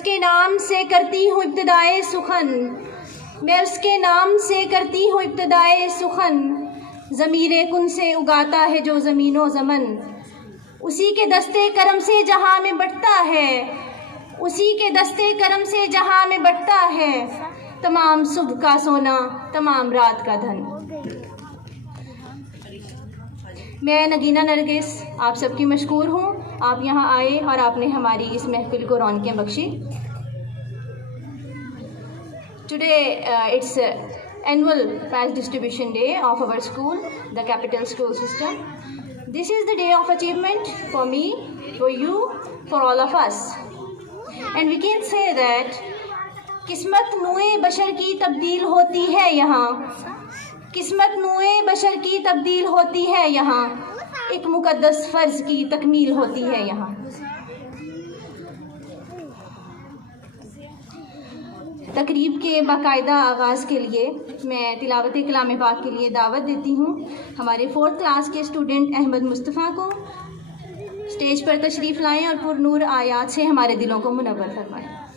उसके नाम से करती हूँ इब्तिदाए सुखन, मैं उसके नाम से करती हूँ इब्तिदाए सुखन। ज़मीरे कुन से उगाता है जो ज़मीनो ज़मन, उसी के दस्ते करम से जहाँ में बढ़ता है, उसी के दस्ते करम से जहाँ में बढ़ता है। तमाम सुबह का सोना, तमाम रात का धन। मैं नगीना नरगिस आप सबकी मशकूर हूँ। आप यहाँ आए और आपने हमारी इस महफिल को रौनकें Bakshi. Today it's annual prize distribution day of our school, the Capital School System. This is the day of achievement for me, for you, for all of us. And we can say that किस्मत नूए बशर की तब्दील होती है यहाँ, किस्मत नूए बशर की तब्दील होती है यहाँ, एक मुकद्दस फ़र्ज़ की तकमील होती है यहाँ। तकरीब के बाकायदा आगाज़ के लिए मैं तिलावत कलाम पाक के लिए दावत देती हूँ हमारे 4th क्लास के स्टूडेंट अहमद मुस्तफ़ा को। स्टेज पर तशरीफ़ लाएं और पुरनूर आयात से हमारे दिलों को मुनव्वर फरमाएं।